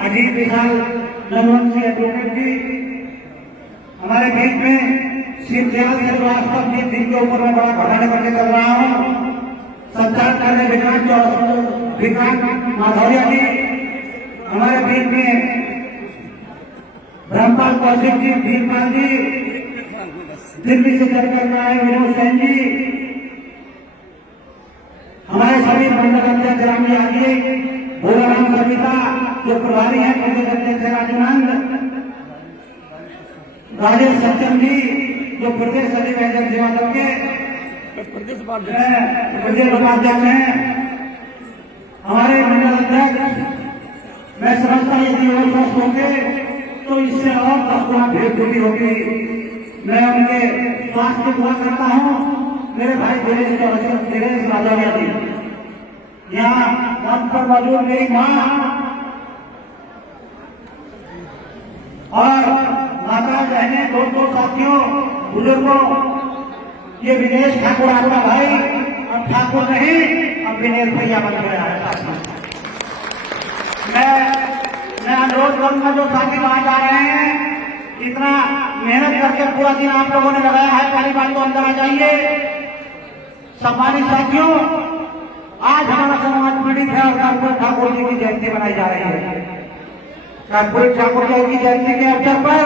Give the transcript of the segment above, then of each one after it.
अजीत विशाल नगवंशी advocate जी हमारे बीच में शिवदयाल श्रीवास्तव जी जिनके ऊपर मैं बड़ा घटाने करके कर रहा हूँ, संचार कार्य विक्रांत माधौरिया जी हमारे बीच में, ब्रह्मपाल कौशिक जी, वीरपाल जी दिल्ली से चल कर रहा है, विनोद सेन जी, हमारे सभी मंडल अध्यक्ष रामी आदि, भोलाराम सविता जो प्रभारी हैं, प्रदेश अध्यक्ष राजनंद, राजेश सत्यम जी जो प्रदेश सचिव है जन सेवा दल के प्रदेश उपाध्यक्ष हैं, हमारे मंडल अध्यक्ष, मैं समझता हूँ यदि और स्वस्थ होंगे तो इससे और 10 गुना भेंट होगी होगी। मैं उनके स्वास्थ्य की दुआ करता हूँ। मेरे भाई दिनेश माधौरिया जी यहाँ मंच पर मौजूद, मेरी माँ और माता बहने, दोस्तों, साथियों, बुजुर्गों, ये विनेश ठाकुर आपका भाई अब ठाकुर नहीं, अब विनेश भैया बन गया है। मैं अनुरोध करूंगा जो साथी वहां जा रहे हैं, इतना मेहनत करके पूरा दिन आप लोगों ने लगाया है, पहली बात तो अंदर आ जाइए। सम्मानित साथियों, आज हमारा समाज पीड़ित है और कर्पूरी ठाकुर जी की जयंती मनाई जा रही है। कर्पूरी ठाकुर जी की जयंती के अवसर पर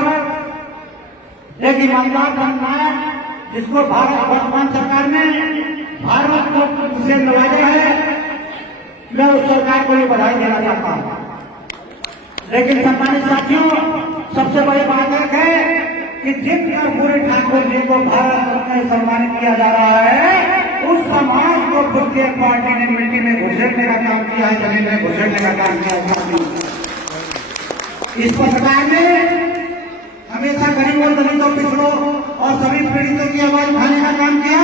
एक ईमानदार जननायक जिसको भारत वर्तमान सरकार ने भारत को से नवाजा है, मैं उस सरकार को ये बधाई देना चाहता हूं। लेकिन सम्मानित साथियों, सबसे बड़ी बात एक है कि जिन कर्पूरी ठाकुर जी को भारत रत्न से सम्मानित किया जा रहा है, उस समाज को खुद की पार्टी ने मिट्टी में घुसेड़ने का काम किया है, जमीन में घुसेड़ने का काम किया है। इस सरकार ने हमेशा गरीबों, दलितों, पिछड़ों और सभी पीड़ितों की आवाज उठाने का काम किया।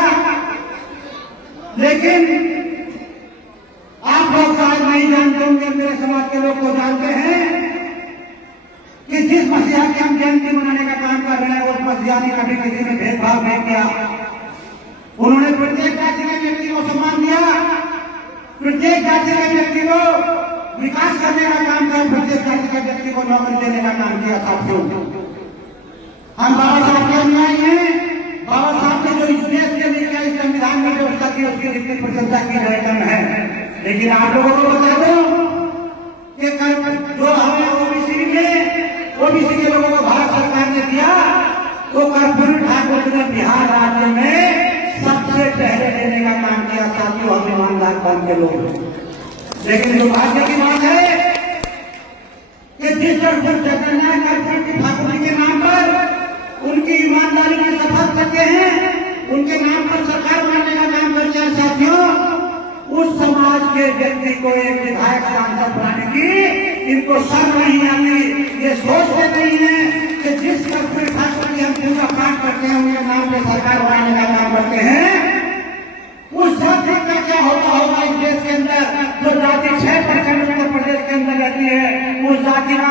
लेकिन आप लोग शायद नहीं जानते होंगे, मेरे समाज के लोग को जानते हैं कि जिस मसीहा की हम जयंती मनाने का काम कर रहे हैं, उस मसीहा ने कभी किसी में भेदभाव नहीं किया। उन्होंने प्रत्येक जाति के व्यक्ति को सम्मान दिया, प्रत्येक जाति के व्यक्ति को विकास करने का काम किया, प्रत्येक जाति के व्यक्ति को नौकरी देने का काम किया। साथियों, हम बाबा साहब के अनुयायी हैं। बाबा साहब ने जो इस देश के लिए क्या इस संविधान में व्यवस्था की, उसकी जितनी प्रशंसा की जाए कम है। लेकिन आप लोगों को बता दो कि जो हमें ओबीसी के लोगों को भारत सरकार ने दिया, तो कर्पूरी ठाकुर जी ने बिहार राज्य में सबसे पहले देने का काम किया। साथियों, हम ईमानदार बन के लोग, लेकिन दुर्भाग्य की बात है कि जिस जननायक कर्पूरी ठाकुर जी के नाम पर उनकी ईमानदारी की शपथ करते हैं, उनके नाम पर सरकार बनाने का काम करते हैं। साथियों, उस समाज के व्यक्ति को एक विधायक सांसद बनाने की इनको शर्म नहीं आती, ये सोचते नहीं है कि जिस कर्पूरी ठाकुर की हम पूजा पाठ करते हैं, उनके नाम पर सरकार बनाने का काम करते हैं। उस जाति का क्या होता होगा इस देश के अंदर, जो जाति 6% उत्तर प्रदेश के अंदर रहती है, उस जाति का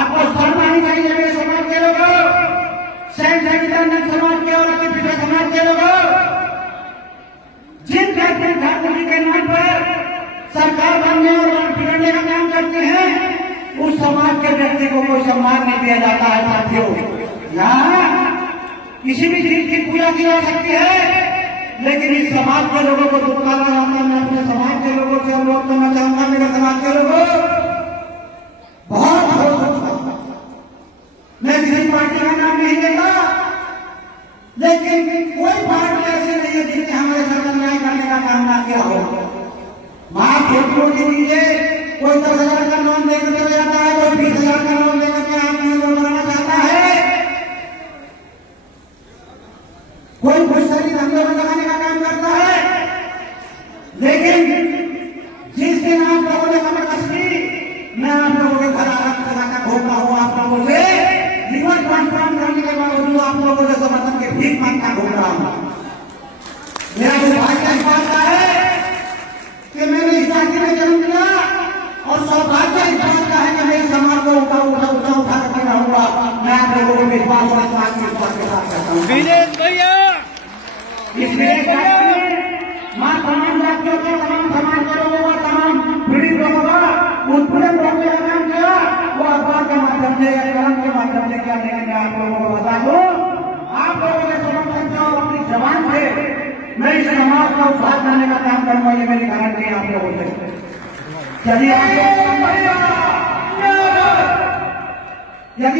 आपको शर्म आनी चाहिए। मेरे समाज के लोगों, सैनिक समाज के और अति पिछड़े समाज के लोगों, जिन कर्पूरी ठाकुर जी के नाम पर सरकार बनने और बिगड़ने का काम करते हैं, उस समाज के व्यक्ति को कोई सम्मान नहीं दिया जाता है। साथियों, यहाँ किसी भी चीज की पूजा की जा सकती है, लेकिन इस समाज के लोगों को दुत्कारा जाता है। मैं अपने समाज के लोगों से अनुरोध करना चाहूंगा, मेरे समाज के लोगों, बहुत मैं किसी पार्टी का नाम नहीं देता, लेकिन कोई पार्टी ऐसी नहीं है जिसने हमारे साथ अन्याय करने का काम ना किया हो। माफ छोटी दीजिए, कोई 10,000 का लोन देकर चले जाता है, कोई 20,000 का लोन देकर के आप लोन बनाना चाहता है, कोई घुसखोरी धंधे में लगाने का काम करता है। लेकिन जिस दिन आप लोगों ने कमर कस की, मैं आप लोगों के घर आकर घूमता हूँ, आप लोगों से जीवन ट्रांसफॉर्म करने के बावजूद आप लोगों से समर्थन के भीख मांगता घूम रहा हूँ। मेरा दुर्भाग्य इस बात का है कि मैंने इस जाति में जन्म लिया, और सौभाग्य इस बात का है कि मैं इस समाज को उठा कर रहूंगा। मैं आप लोगों को विश्वास और आत्मविश्वास के साथ कहता हूँ, इसलिए मां तमाम जातियों के, तमाम समाज के लोगों का, तमाम पीड़ित लोगों का उत्पीड़न रोकने का काम किया। माध्यम से या कलम के माध्यम से क्या नहीं, मैं आप लोगों को बता दूं, आप लोगों के समर्थन से और अपनी जबान से मैं इस समाज का उद्धार करने का काम करूंगा, ये मेरी गारंटी है आप लोगों से। यदि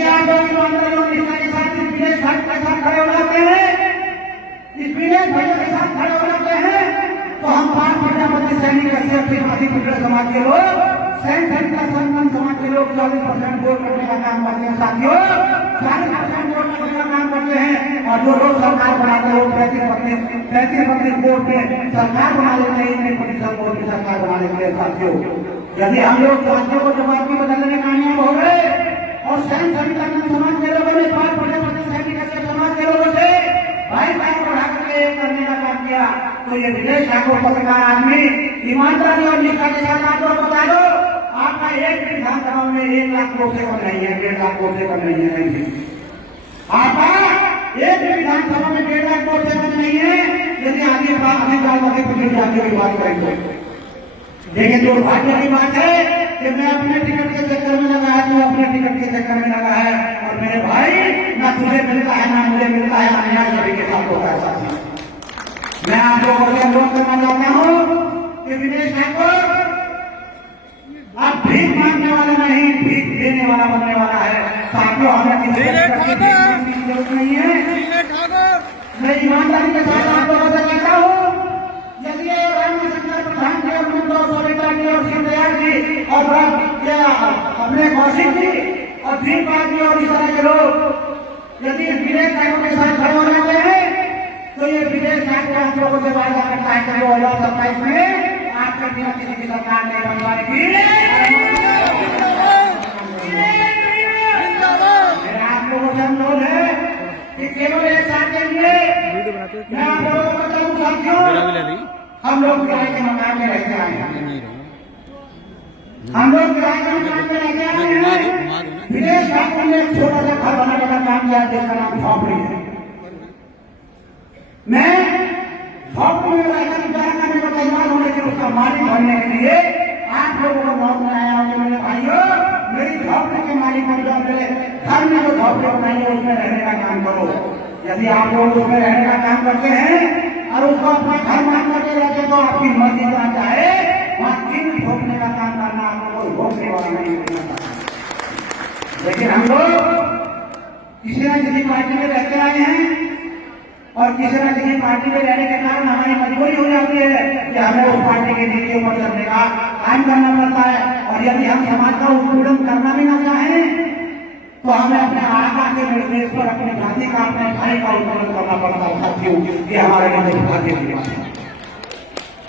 आप लोग ईमानदारी और निष्ठा के साथ इस विदेश भारत के साथ खड़े हो जाते हैं, इस विदेश भारत के साथ खड़े हो जाते हैं, तो हम 5 प्रजापति सैनिक समाज के लोग, संगठन समाज के लोग 40% वोट करने का काम करते हैं साथियों, 40% वोट करने का काम करते हैं। और जो लोग सरकार बनाते हैं वो 35% वोट में सरकार बना लेते हैं, 1% वोट की सरकार बना लेते हैं साथियों। यदि हम लोग साथियों को जवाब में बदलने में कामयाब हो गए और संगठन समाज के लोगों ने 5 प्रजापति सैनिक समाज के लोगों से भाईचारा बढ़ा करके करने का काम किया, तो ये विदेश ठाकुर पत्रकार आदमी ईमानदारी और निष्ठा के साथ आप लोग बता दो, आपका एक विधानसभा में 1 लाख वोट से कम नहीं है, 1.5 लाख वोट से कम नहीं है। आपका एक विधानसभा में 1.5 लाख वोट से कम नहीं है। यदि आगे कुछ जातियों की बात करेंगे, लेकिन दुर्भाग्य की बात है कि मैं अपने टिकट के चक्कर में लगा है, तू अपने टिकट के चक्कर में लगा है, और मेरे भाई ना तुझे मिलता है ना मुझे मिलता है, अन्याय सभी के साथ होता है साथी। मैं आप लोगों से अनुरोध करना चाहता हूँ कि विदेश ठाकुर अब भीख मांगने वाला नहीं, भीख देने वाला बनने वाला है साथियों। हमें किसी की जरूरत नहीं है। मैं ईमानदारी के साथ आप लोगों से कहता हूँ, यदि रामशंकर प्रधान जी और शिवदयाल जी और अपने कौशिक जी और भीमपाल जी और इस तरह के लोग यदि विदेश ठाकुर के साथ खड़े हो जाते हैं, तो ये विदेश ठाकुर आप लोगों से वादा करता है कि 2027 में आपके बिना किसी की सरकार नहीं बनवाने की। मेरा आप लोगों से अनुरोध है कि केवल एक साथ के लिए मैं आप लोगों को बताऊं साथियों, हम लोग किराए के मकान में रहते आए हैं, हम लोग किराए के मकान में रहते आए हैं। विदेश ठाकुर ने एक छोटा सा घर बनाने का काम किया जिसका नाम झोपड़ी है। मैं झोपड़ी में रहकर गुजारा करने को तैयार हूं, लेकिन उसका मालिक बनने के लिए आप लोगों को बहुत बनाया हूं। मेरे भाइयों, मेरी झोपड़ी के मालिक बन जाओ, मेरे घर में जो झोपड़ी बनाई है उसमें रहने का काम करो। यदि आप लोग उसमें रहने का काम करते हैं और उसको अपना घर मान करके रहते, तो आपकी मर्जी करना चाहे वहां किन ठोकने का काम करना, आप लोगों को रोकने वाला नहीं करना चाहता। लेकिन हम लोग किसी न किसी पार्टी में रहते आए हैं और किसी न किसी पार्टी में रहने के कारण हमारी मजबूरी हो जाती है कि हमें उस पार्टी के नीति ऊपर चलने का काम करना पड़ता है। और यदि हम समाज का उत्पीड़न करना भी ना चाहें, तो हमें अपने आका के निर्देश पर अपनी जाति का, अपने भाई का उत्पीड़न करना पड़ता है साथियों। ये हमारे लिए दुर्भाग्य की बात है।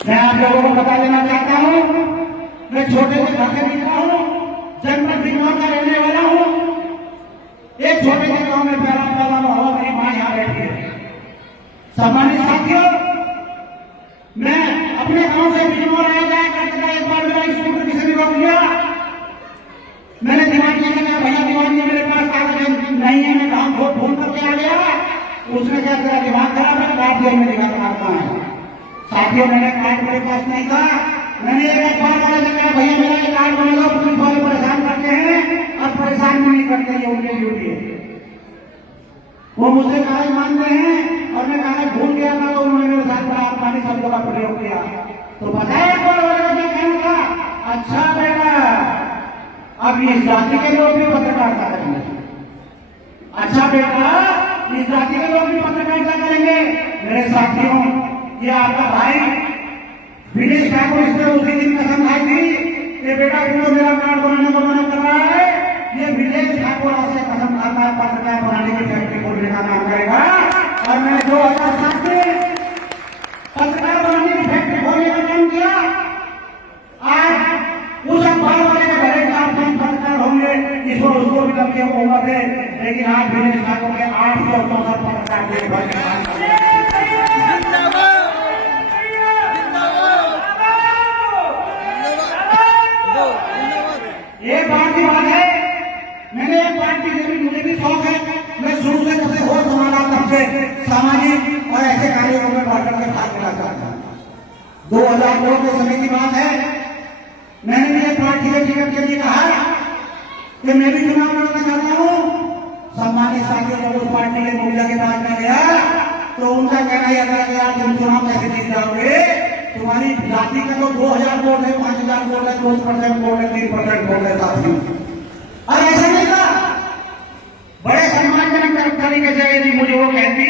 मैं आप लोगों को बता देना चाहता हूँ, मैं छोटे से घर से निकला हूँ, जन्म दिमाग का रहने वाला हूँ। एक छोटे से गांव में पैदा हुआ, मेरी माँ यहाँ बैठी है। सम्मानित साथियों, मैं अपने गांव से बीमार आया जाया करते था। एक बार मेरा स्कूटर किसी ने रोक लिया, मैंने दिमाग किया, भैया दिमाग में मेरे पास कागज नहीं है, मैं कहा फोन करके आ गया। उसने क्या तेरा दिमाग खराब है, काट दिया, मैं दिमाग काटता है। साथियों, मैंने कार्ड मेरे पास नहीं था, मैंने एक बार कहा भैया मेरा ये कार्ड बना लो, पुलिस वाले परेशान करते हैं और परेशान नहीं करते, ये उनकी ड्यूटी है। वो मुझसे कागज मांग रहे हैं और मैं कागज भूल गया था, तो उन्होंने मेरे साथ बड़ा अपमानी शब्दों का प्रयोग किया। तो बताया कौन वाले क्या कहना था, अच्छा बेटा अब इस जाति के लोग भी पत्रकारिता करेंगे, अच्छा बेटा इस जाति के लोग भी पत्रकारिता करेंगे। मेरे साथियों, ये आपका भाई विदेश ठाकुर इसने उसी दिन कसम खाई थी कि बेटा क्यों मेरा कार्ड बनाने को मना कर रहा है। ये विदेश ठाकुर आपसे कसम खाता है पत्रकार बनाने की फैक्ट्री खोलने का काम करेगा। और मैंने 2007 में पत्रकार बनाने की फैक्ट्री खोलने का काम किया। आज उस अखबार वाले के घरे का पत्रकार होंगे, इसको उसको भी कम की उम्र है, लेकिन आज विदेश ठाकुर के 864 पत्रकार देश भर में काम कर रहे हैं। एक बात की बात है, मैंने एक पार्टी से भी, मुझे भी शौक है, मैं शुरू से जैसे हो समाना तब से सामाजिक और ऐसे कार्यों में बढ़कर के भाग लेना चाहता हूँ। 2002 के समय की बात है, मैंने भी एक पार्टी के टिकट के लिए कहा कि मैं भी चुनाव लड़ना चाहता हमारे साथियों जब उस पार्टी के मुखिया के पास में गया तो उनका कहना यह था कि यार तुम चुनाव कैसे जीत जाओगे, तुम्हारी जाति का तो 2000 वोट है, 5000 वोट है, 2% वोट है, 3% वोट है साथियों। और ऐसा नहीं था, बड़े सम्मानजनक तरीके से यदि मुझे वो कहते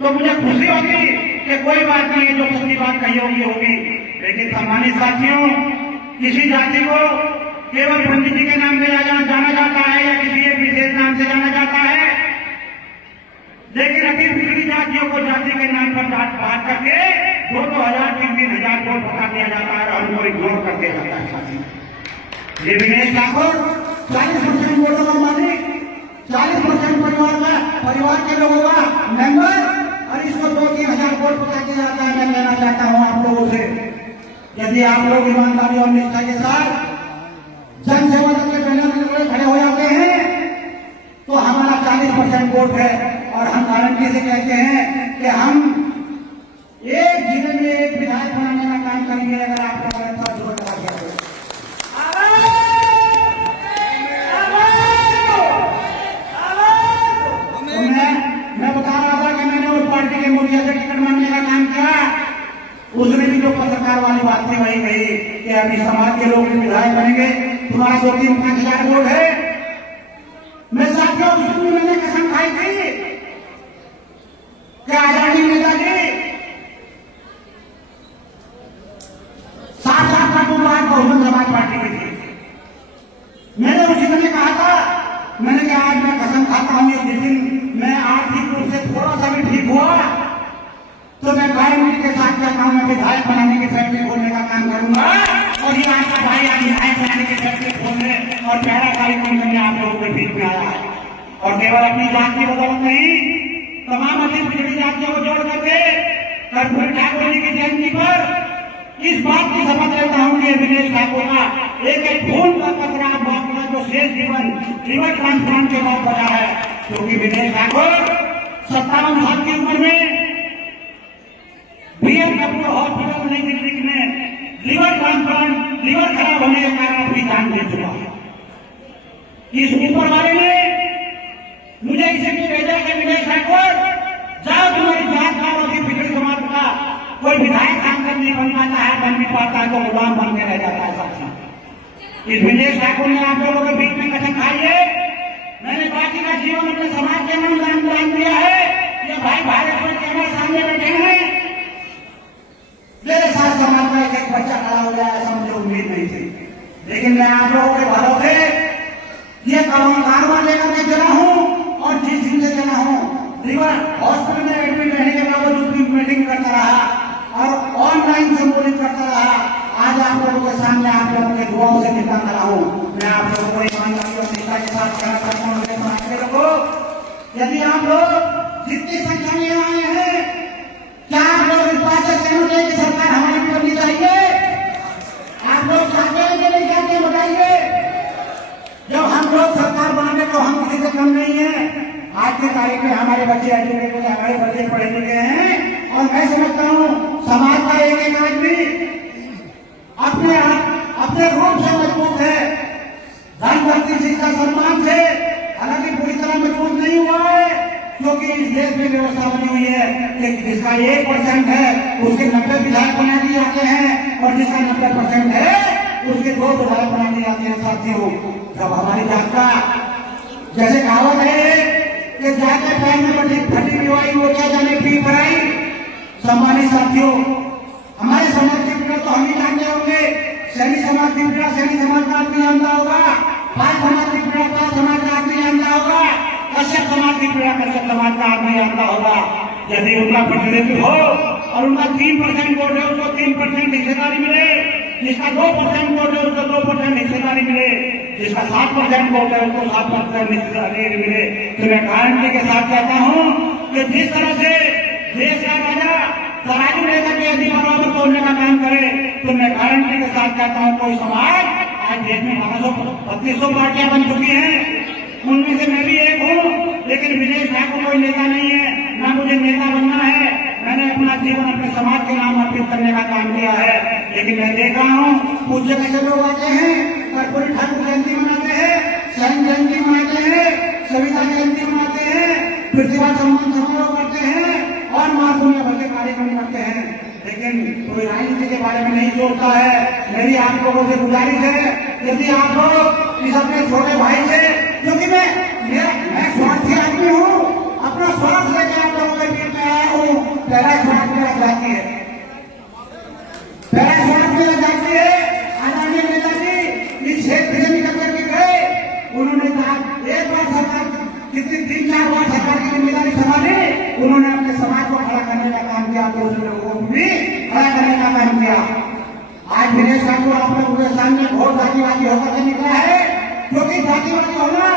तो मुझे खुशी होगी कि कोई बात नहीं है, जो सच्ची बात कही होगी। लेकिन सम्मानित साथियों, किसी जाति को केवल पंडित जी के नाम से जाना जाता है या किसी एक विशेष नाम से जाना जाता है, लेकिन अति पिछड़ी जातियों को जाति के नाम पर बात करके 2-2 3-3 वोट बता दिया जाता है और हमको इग्नोर कर दिया जाता है साथियों। ये विनेश ठाकुर 40% वोटों का मालिक, 40% परिवार के लोगों का मेंबर, और इसको 2-3 हजार वोट बता दिया जाता है। मैं कहना चाहता हूं आप लोगों से, यदि आप लोग ईमानदारी और निष्ठा के साथ जनसेवा के बैनर खड़े हो जाते हैं तो हमारा 40% वोट है और हम गारंटी से कहते हैं कि हम एक जिले में एक विधायक बनाने का काम करेंगे अगर आप लोग अच्छा वोट लगा सकते। मैं बता रहा था कि मैंने उस पार्टी के मुखिया से टिकट मांगने का काम किया, उसने भी जो पत्रकार वाली बात थी वही कही कि अभी समाज के लोग विधायक बनेंगे, तुम्हारा 2-3-5 हजार वोट है। मैं साथियों उसको भी मैंने कसम खाई थी कि आजादी नेताजी 7 साल का बाद बहुजन समाज पार्टी की थी। मैंने उसी समय कहा था, मैंने कहा आज मैं कसम खाता हूं जिस दिन मैं आर्थिक रूप से थोड़ा सा भी ठीक हुआ तो मैं गारंटी के साथ कहता हूं मैं विधायक बनाने की फैक्ट्री खोलने का काम करूंगा और ये आपका भाई विधायक बनाने की फैक्ट्री खोलने और पहला कार्यक्रम करने आप लोगों के बीच में आया है। और केवल अपनी जात की बदौलत नहीं, तमाम अति पिछड़ी जातियों को जोड़ करके कर्पूरी ठाकुर जी की जयंती पर इस बात की शपथ लेता हूं कि विनेश ठाकुर का एक खून का कतरा बापना जो शेष जीवन लिवर ट्रांसप्लांट के बाद बचा है, क्योंकि विनेश ठाकुर 57 साल की उम्र में बीएमडब्ल्यू हॉस्पिटल नई दिल्ली में लिवर ट्रांसप्लांट, लिवर खराब होने के कारण अपनी जान दे चुका है। इस ऊपर वाले ने मुझे इसलिए भेजा कि विनेश ठाकुर जाओ, तुम्हारी जात का और पिछड़े समाज का कोई विधायक सांसद नहीं बन पाता है, बन नहीं पाता है तो गुलाम बन के रह जाता है साथियों। इस विनेश ठाकुर ने आप लोगों के बीच में कसम खाई है, मैंने बाकी का जीवन अपने समाज के नाम दान दिया है। ये भाई भारत के हमारे सामने बैठे हैं, मेरे साथ समाज में एक बच्चा खड़ा हो जाए ऐसा मुझे उम्मीद नहीं थी, लेकिन मैं आप लोगों के भरोसे ये कारवां लेकर के चला हूं और जिस दिन से चला हूं लिवर हॉस्पिटल में एडमिट रहने के बावजूद भी मीटिंग करता रहा और ऑनलाइन संबोधित करता रहा। आज आप लोगों के सामने आप लोगों के दुआओं से निकल रहा हूं। मैं आप लोगों को ईमानदारी और निष्ठा के साथ कहना चाहता हूं मेरे समाज के लोगों, यदि आप लोग जितनी संख्या में आए हैं, क्या आप लोग इस बात से सहमत हैं कि सरकार हमारी करनी चाहिए? आप लोग चाहते हैं कि नहीं चाहते बताइए। जब हम लोग सरकार बनाने तो हम किसी से कम नहीं है। आज की तारीख में हमारे बच्चे एजुकेटेड, हमारे बच्चे पढ़े लिखे हैं और मैं समझता हूँ समाज का एक आदमी अपने रूप से मजबूत है, धन भक्ति शिक्षा सम्मान से, हालांकि पूरी तरह मजबूत नहीं हुआ है क्योंकि इस देश में व्यवस्था बनी हुई है कि जिसका 1% है उसके 90 विधायक बना दिए जाते हैं और जिसका 90% है उसके 2 विधायक बना दिए जाते हैं। साथियों, जब हमारी जात का जैसे कहावत है कि जाके पैर में फटी हुई वो क्या जाने पी पड़ाई। सम्मानित साथियों, हमारे समाज के पीड़ा तो हम ही जानते होंगे। सैनी समाज की पीड़ा सैनी समाज का आदमी जानता होगा, पाल समाज की पीड़ा पाल समाज का आदमी जानता होगा, कश्यप समाज की पीड़ा कश्यप समाज का आदमी जानता होगा। यदि उनका प्रतिनिधित्व हो और उनका 3% वोट है उसको 3% हिस्सेदारी मिले, जिसका 2% वोट है उसको 2% हिस्सेदारी मिले, जिसका 7% वोट है उसको 7% हिस्सेदारी मिले, तो मैं गारंटी के साथ कहता हूं कि जिस तरह से देश का राजा तराजू लेकर के यदि बराबर तोड़ने का काम करे तो मैं गारंटी के साथ कहता हूं कोई समाज आज देश में 3200 पार्टियां बन चुकी हैं, उनमें से मैं भी एक हूं, लेकिन विनेश ठाकुर कोई नेता नहीं है, ना मुझे नेता बनना है। मैंने अपना जीवन अपने समाज के नाम अर्पित करने का काम किया है, लेकिन मैं देख रहा हूँ कुछ जगह से लोग आते हैं कर्पूरी ठाकुर जयंती मनाते हैं, सैन जयंती मनाते हैं, संविधान जयंती मनाते हैं, प्रतिभा सम्मान समारोह करते हैं और मां दुनिया भर के कार्यक्रम करते हैं, लेकिन कोई राजनीति के बारे में नहीं सोचता है। मेरी आप लोगों से गुजारिश है, यदि आप लोग इस अपने छोटे भाई से, क्योंकि मैं स्वार्थी आदमी हूँ, अपना स्वार्थ लेकर आप लोगों के बीच में आया हूँ। पहला स्वार्थ मेरा जाती है, पहला स्वार्थ मेरा जाती है। आदरणीय नेताजी इस क्षेत्र से निकल करके गए, उन्होंने कहा एक बार सरकार कितनी 3-4 बार सरकार की जिम्मेदारी संभाली, उन्होंने अपने समाज को खड़ा करने का काम किया, दूसरे लोगों को भी खड़ा करने का काम किया। आज विदेश ठाकुर आप लोगों के सामने बहुत जातिवादी होकर के निकला है, क्योंकि जातिवादी होना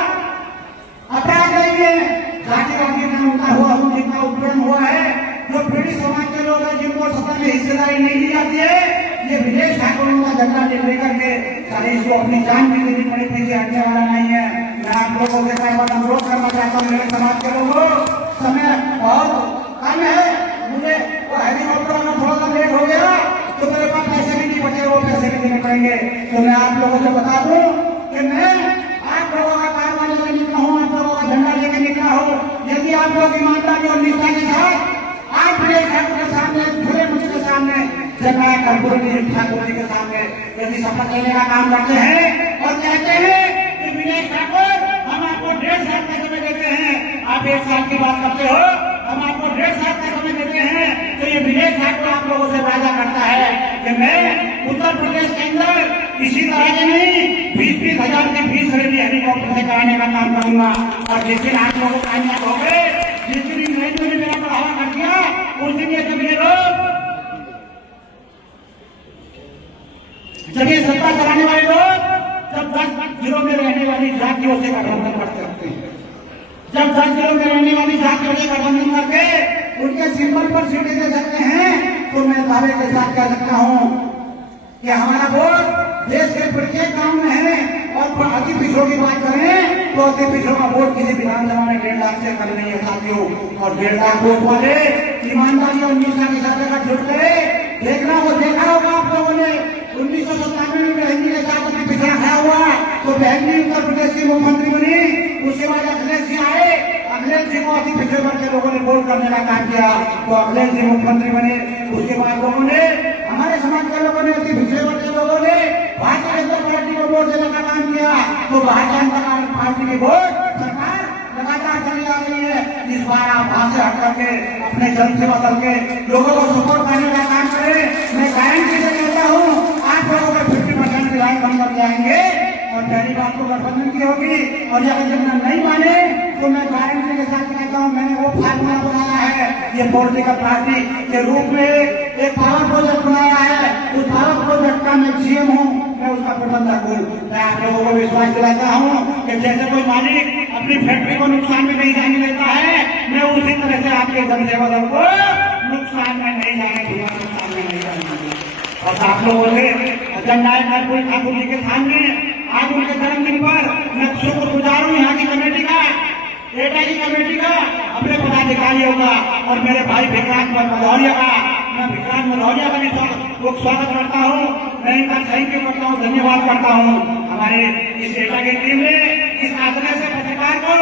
अपराध नहीं है। जातिवादी में उनका हुआ जितना उत्पन्न हुआ है, जो पीड़ित समाज के लोग हैं जिनको सत्ता में हिस्सेदारी नहीं दी जाती है, ये विदेश ठाकुरों का झंडा लेकर के सारे इसको अपनी जान भी देनी पड़ी, पीछे हटने वाला नहीं है। मैं आप लोगों से कई बार अनुरोध करना चाहता हूँ, मेरे समाज के लोगों, समय बहुत कम है, मुझे वो हेलीकॉप्टर में थोड़ा सा लेट हो गया तो मेरे पास पैसे भी नहीं बचे, वो पैसे भी देने पड़ेंगे। तो मैं आप लोगों से बता दूं कि मैं आप लोगों का कारवां लेकर निकला हूँ, आप लोगों का झंडा लेकर निकला हूँ। यदि आप लोग ईमानदारी और निष्ठा के साथ आज विदेश ठाकुर के सामने, खुले मुझ के सामने, जगह कर्पूरी ठाकुर जी के सामने यदि शपथ लेने का काम करते हैं और कहते हैं कि विदेश ठाकुर हम आपको 1.5 साल का समय देते हैं, आप 1 साल की बात करते हो, हम आपको 1.5 साल का समय देते हैं, तो ये विदेश ठाकुर आप लोगों से वादा करता है कि मैं उत्तर प्रदेश के अंदर इसी तरह के नहीं 20-20 हजार की फीस खरीदी हेलीकॉप्टर से कराने का काम करूंगा। और जिस दिन आप लोग कामयाब हो गए, जिस दिन नरेंद्र ने मेरा बढ़ावा कर दिया, उस दिन ये सभी लोग, जब ये सत्ता चलाने वाले लोग जब 10 जिलों में रहने वाली जातियों से गठबंधन कर सकते हैं, जब 10 जिलों में रहने वाली जातियों से गठबंधन करके उनके सिंबल पर सीटें दे सकते हैं, तो मैं दावे के साथ कह सकता हूं कि हमारा वोट देश के प्रत्येक गांव में है। और अति पिछड़ों की बात करें तो अति पिछड़ों का वोट किसी विधानसभा में 1.5 लाख से कम नहीं है साथियों। और 1.5 लाख वोट वाले ईमानदारी और निष्ठा के साथ अगर जुट गए, देखना वो देखा होगा आप लोगों ने 1997 में बहन जी के साथ अपनी पिछड़ा खाया हुआ, तो बहन जी उत्तर प्रदेश की मुख्यमंत्री बनी, उसके बाद अखिलेश जी आए, अखिलेश जी को अति पिछड़े वर्ग के लोगों ने वोट करने का काम किया, तो अखिलेश जी मुख्यमंत्री बने। उसके बाद लोगों ने, हमारे समाज के लोगों ने, अति पिछड़े वर्ग के लोगों ने भारतीय जनता पार्टी को वोट देने का काम किया, तो भारतीय जनता पार्टी की वोट सरकार लगातार चली आ रही है। इस बार आप वहां से हट करके अपने जन से बदल के लोगों को सपोर्ट करने का काम करें। मैं गारंटी से कहता हूँ आप लोगों को 50% विधायक बन कर जाएंगे। और पहली बात तो गठबंधन की होगी, और अगर जब नहीं माने तो मैं गारंटी के साथ कहता हूँ, मैंने वो फार्मूला बनाया है, ये पॉलिटिकल पार्टी के रूप में एक पावर प्रोजेक्ट बनाया है, उस पावर प्रोजेक्ट का मैं सीएम हूँ, मैं उसका प्रबंधक हूँ। मैं आप लोगों को विश्वास दिलाता हूँ कि जैसे कोई मालिक अपनी फैक्ट्री को नुकसान में नहीं जाने देता है, मैं उसी तरह से आपके जनसेवा दल को नुकसान में नहीं जाने दूंगा, नुकसान में नहीं जाने दूंगा। और आप लोगों से जननायक कर्पूरी ठाकुर जी के सामने आज उनके जन्मदिन पर मैं शुक्रगुजार हूँ यहाँ की कमेटी का, एटा की कमेटी का, अपने पदाधिकारियों का और मेरे भाई विक्रांत मधौरिया का। मैं विक्रांत मधौरिया का भी स्वागत करता हूँ, मैं इनका थैंक यू करता हूँ, धन्यवाद करता हूँ। हमारे इस एटा की टीम ने इस आंकड़े से पत्रकार को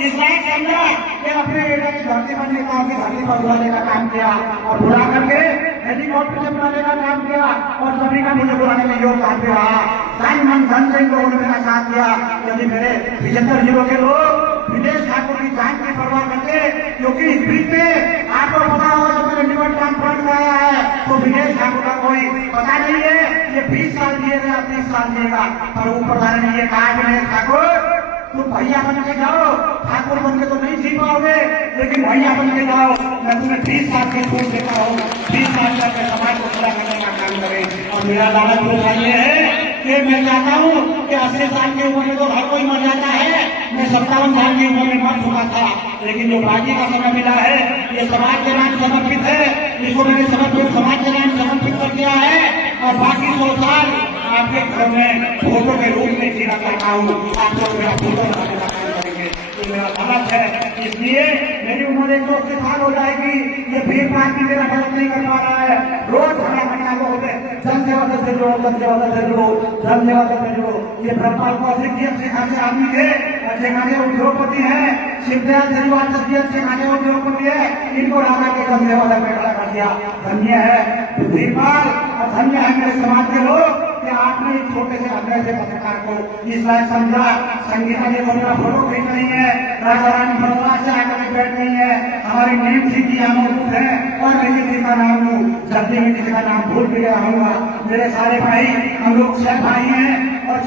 इस लायक समझा कि अपने बेटा की धरती पर नेताओं की धरती पर बुलाने का काम किया और बुला करके हेलीकॉप्टर से बुलाने का काम किया और सभी का मुझे बुलाने में योगदान भी रहा। धन मन धन से लोगों ने मेरा साथ दिया। यदि मेरे 75 जिलों के लोग विदेश ठाकुर की जान की परवाह करते, क्योंकि इस बीच में आपको पता होगा जब मैंने निवट कॉन्फ्रेंस में आया है तो विदेश ठाकुर का कोई पता नहीं है, ये 20 साल दिएगा 30 साल दिएगा, पर ऊपर वाले ने ये कहा विदेश ठाकुर तुम भैया बन के जाओ, ठाकुर बन के तो नहीं जी पाओगे, लेकिन भैया बन के जाओ, मैं तुम्हें 20 साल की छूट देता हूँ, 20 साल तक समाज को पूरा करने का काम करें। और मेरा दादा पूरा ये है कि मैं चाहता हूँ कि 80 साल की उम्र में तो हर कोई मर जाता है, मैं 57 साल की उम्र में मर चुका था, लेकिन जो बाकी का समय मिला है ये समाज के नाम समर्पित है, इसको मैंने समाज के नाम समर्पित कर दिया है। और बाकी 100 साल आपके घर में फोटो के रूप में जीना चाहता हूँ, आप लोग मेरा फोटो बनाने का काम करेंगे, तो मेरा गलत है, इसलिए मेरी उम्र 180 साल हो जाएगी, ये भीड़ पार्टी मेरा मदद नहीं कर पा रहा है। रोज खड़ा करना को होते जनसेवा से जुड़ो, जनसेवा से जुड़ो, जनसेवा से जुड़ो। ये ब्रह्मा को अधिक से आदमी थे ठिकाने उद्योगपति है, शिवदयाल श्रीवास्तव ठिकाने उद्योगपति है, इनको राजा के कब्जे वाला में खड़ा कर दिया। धन्य है पृथ्वीपाल और धन्य है मेरे समाज के लोग कि आपने एक छोटे से अग्रह से पत्रकार को इस लायक समझा। संगीता जी को फोटो खींच रही है, राजा रानी भरद्वाज से आकर बैठ रही है, हमारी नीम सिंह जी यहाँ मौजूद है और मैं किसी का नाम लूँ, जल्दी में किसी का नाम भूल भी गया होगा। मेरे सारे भाई, हम लोग 6 भाई हैं और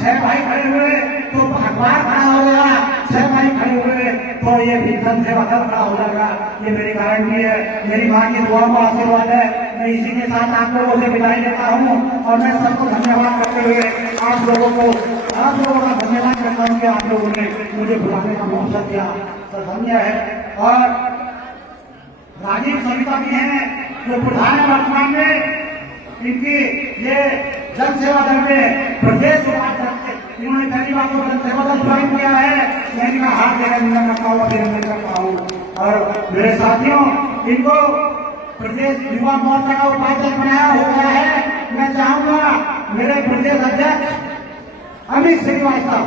6 भाई खड़े हुए तो अखबार खड़ा हो गया, 6 भाई खड़े हुए तो ये भी धन से वक्त खड़ा हो जाएगा। ये मेरी गारंटी है, मेरी माँ की दुआ का आशीर्वाद है। मैं इसी के साथ आप लोगों से विदाई लेता हूँ और मैं सबको धन्यवाद करते हुए आप लोगों का धन्यवाद करता हूँ कि आप लोगों ने मुझे बुलाने का मौका दिया, तो धन्य है। और राजीव सविता भी है जो प्रधान है वर्तमान में, इनकी ये जन सेवा दल में प्रदेश उपाध्यक्ष, इन्होंने पहली बार तो जन सेवा दल ज्वाइन किया है, मैं इनका हाथ देकर निंदन करता हूँ, अभिनंदन करता हूँ। और मेरे साथियों, इनको प्रदेश युवा मोर्चा का उपाध्यक्ष बनाया हुआ है। मैं चाहूंगा मेरे प्रदेश अध्यक्ष अमित श्रीवास्तव,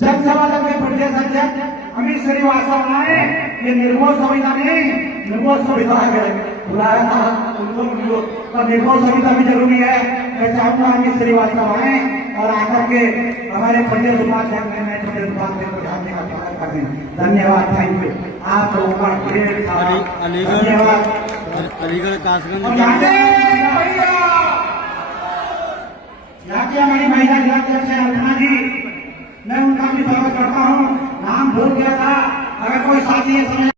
जन सेवा दल के प्रदेश अध्यक्ष अमित श्रीवास्तव आए। ये निर्मोल सविता नहीं, निर्मोल सविता है बुलाया था उनको, और निर्मोल सविता भी जरूरी है। मैं चाहूंगा अमित श्रीवास्तव आए और आकर के हमारे प्रदेश उपाध्यक्ष में प्रदेश उपाध्यक्ष को ध्यान देकर स्वागत कर दें। धन्यवाद, थैंक यू। आप लोगों का ढेर सारा धन्यवाद। अलीगढ़ कासगंज यहाँ की हमारी महिला जिलाध्यक्ष है अर्चना जी, मैं उनका भी स्वागत करता हूँ। नाम भूल गया था, अगर कोई साथी है